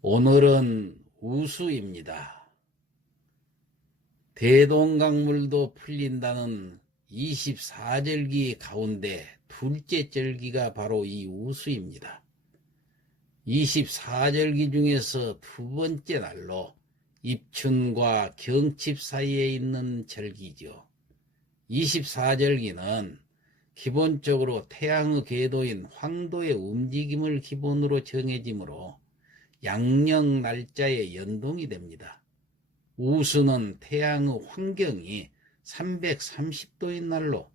오늘은 우수입니다. 대동강물도 풀린다는 24절기 가운데 둘째 절기가 바로 이 우수입니다. 24절기 중에서 두 번째 날로 입춘과 경칩 사이에 있는 절기죠. 24절기는 기본적으로 태양의 궤도인 황도의 움직임을 기본으로 정해지므로 양력 날짜에 연동이 됩니다. 우수는 태양의 환경이 330도인 날로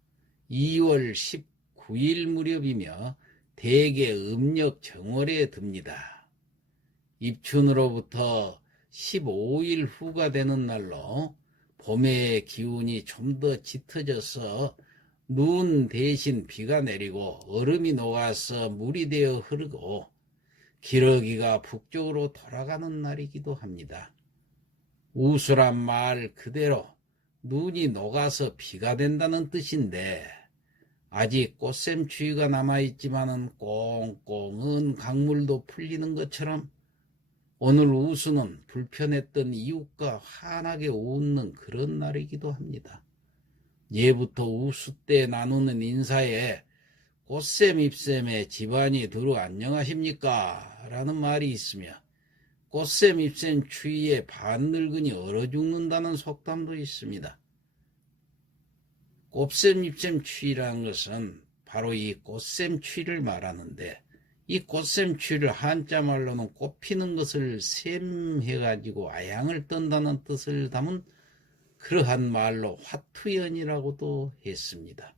2월 19일 무렵이며 대개 음력 정월에 듭니다. 입춘으로부터 15일 후가 되는 날로 봄의 기운이 좀 더 짙어져서 눈 대신 비가 내리고 얼음이 녹아서 물이 되어 흐르고 기러기가 북쪽으로 돌아가는 날이기도 합니다. 우수란 말 그대로 눈이 녹아서 비가 된다는 뜻인데 아직 꽃샘추위가 남아있지만은 꽁꽁은 강물도 풀리는 것처럼 오늘 우수는 불편했던 이웃과 환하게 웃는 그런 날이기도 합니다. 예부터 우수 때 나누는 인사에 꽃샘 잎샘에 집안이 두루 안녕하십니까? 라는 말이 있으며 꽃샘 잎샘 추위에 반늙은이 얼어 죽는다는 속담도 있습니다. 꽃샘 잎샘 추위라는 것은 바로 이 꽃샘 추위를 말하는데 이 꽃샘 추위를 한자말로는 꽃피는 것을 샘해가지고 아양을 떤다는 뜻을 담은 그러한 말로 화투연이라고도 했습니다.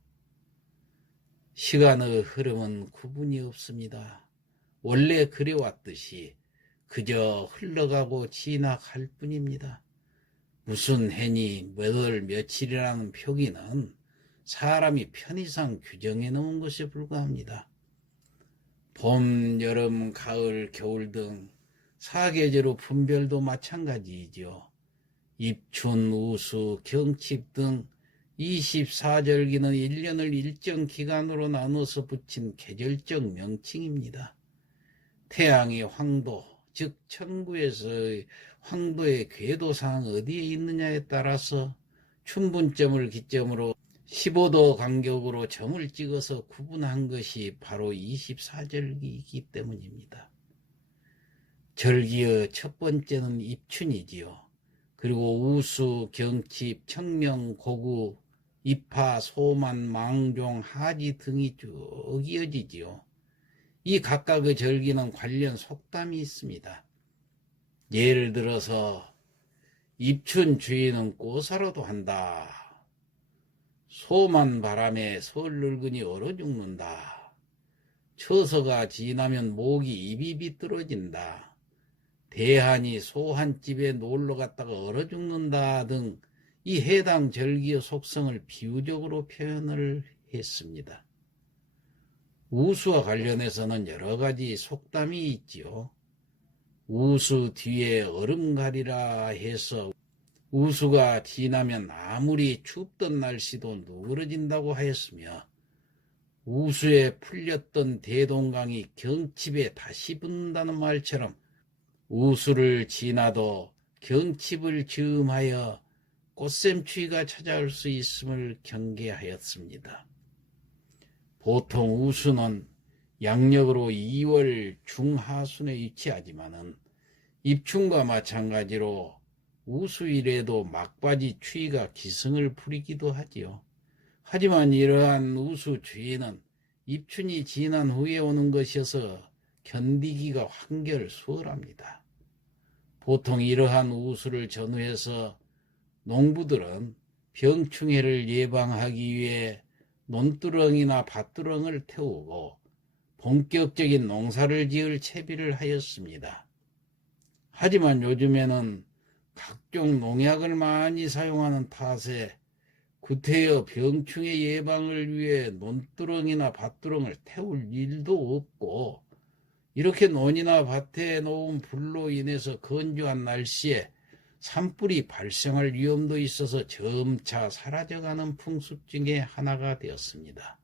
시간의 흐름은 구분이 없습니다. 원래 그래왔듯이 그저 흘러가고 지나갈 뿐입니다. 무슨 해니 몇 월 며칠이라는 표기는 사람이 편의상 규정해 놓은 것에 불과합니다. 봄, 여름, 가을, 겨울 등 사계절의 분별도 마찬가지이죠. 입춘, 우수, 경칩 등 24절기는 1년을 일정 기간으로 나눠서 붙인 계절적 명칭입니다. 태양이 황도, 즉 천구에서의 황도의 궤도상 어디에 있느냐에 따라서 춘분점을 기점으로 15도 간격으로 점을 찍어서 구분한 것이 바로 24절기이기 때문입니다. 절기의 첫 번째는 입춘이지요. 그리고 우수, 경칩, 청명, 고구, 입하, 소만, 망종, 하지 등이 쭉 이어지지요. 이 각각의 절기는 관련 속담이 있습니다. 예를 들어서 입춘 주인은 꽃사로도 한다. 소만 바람에 설 늙은이 얼어 죽는다. 처서가 지나면 목이 입이 비뚤어진다. 대한이 소 한 집에 놀러 갔다가 얼어 죽는다 등 이 해당 절기의 속성을 비유적으로 표현을 했습니다. 우수와 관련해서는 여러 가지 속담이 있지요. 우수 뒤에 얼음가리라 해서 우수가 지나면 아무리 춥던 날씨도 누그러진다고 하였으며 우수에 풀렸던 대동강이 경칩에 다시 붙는다는 말처럼 우수를 지나도 경칩을 즈음하여 꽃샘추위가 찾아올 수 있음을 경계하였습니다. 보통 우수는 양력으로 2월 중하순에 위치하지만은 입춘과 마찬가지로 우수일에도 막바지 추위가 기승을 부리기도 하지요. 하지만 이러한 우수 추위는 입춘이 지난 후에 오는 것이어서 견디기가 한결 수월합니다. 보통 이러한 우수를 전후해서 농부들은 병충해를 예방하기 위해 논두렁이나 밭두렁을 태우고 본격적인 농사를 지을 채비를 하였습니다. 하지만 요즘에는 각종 농약을 많이 사용하는 탓에 구태여 병충해 예방을 위해 논두렁이나 밭두렁을 태울 일도 없고 이렇게 논이나 밭에 놓은 불로 인해서 건조한 날씨에 산불이 발생할 위험도 있어서 점차 사라져가는 풍습 중에 하나가 되었습니다.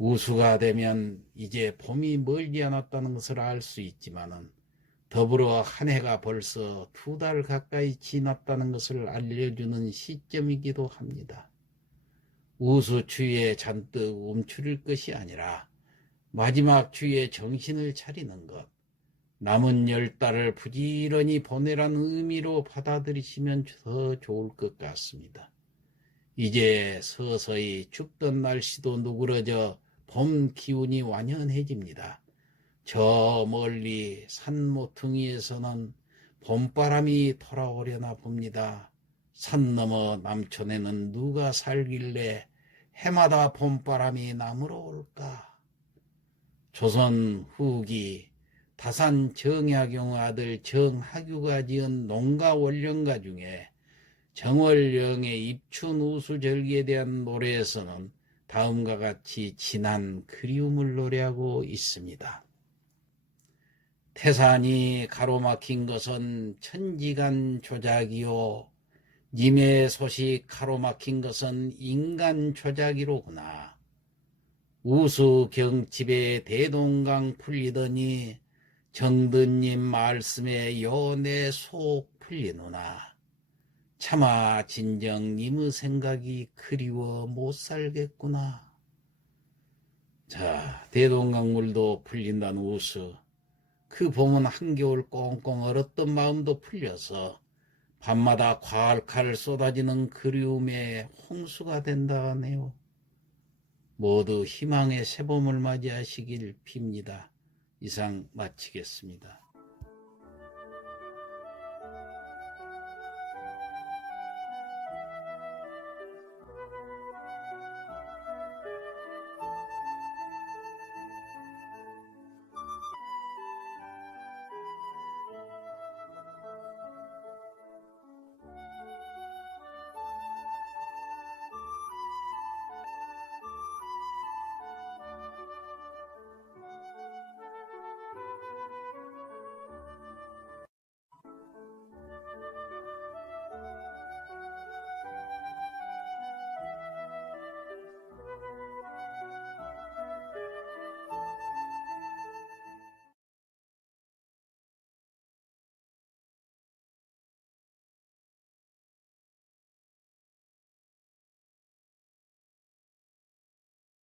우수가 되면 이제 봄이 멀지 않았다는 것을 알 수 있지만은 더불어 한 해가 벌써 2달 가까이 지났다는 것을 알려주는 시점이기도 합니다. 우수 추위에 잔뜩 움츠릴 것이 아니라 마지막 추위에 정신을 차리는 것, 남은 10달을 부지런히 보내라는 의미로 받아들이시면 더 좋을 것 같습니다. 이제 서서히 춥던 날씨도 누그러져 봄 기운이 완연해집니다. 저 멀리 산 모퉁이에서는 봄바람이 돌아오려나 봅니다. 산 너머 남촌에는 누가 살길래 해마다 봄바람이 남으러 올까? 조선 후기 다산 정약용 아들 정하규가 지은 농가 원령가 중에 정월령의 입춘 우수절기에 대한 노래에서는 다음과 같이 진한 그리움을 노래하고 있습니다. 태산이 가로막힌 것은 천지간 조작이요 님의 소식 가로막힌 것은 인간 조작이로구나. 우수경집에 대동강 풀리더니 정든님 말씀에 요 내 속 풀리누나. 차마 진정 님의 생각이 그리워 못 살겠구나. 자, 대동강물도 풀린다는 우수. 그 봄은 한겨울 꽁꽁 얼었던 마음도 풀려서 밤마다 콸콸 쏟아지는 그리움의 홍수가 된다네요. 모두 희망의 새봄을 맞이하시길 빕니다. 이상 마치겠습니다.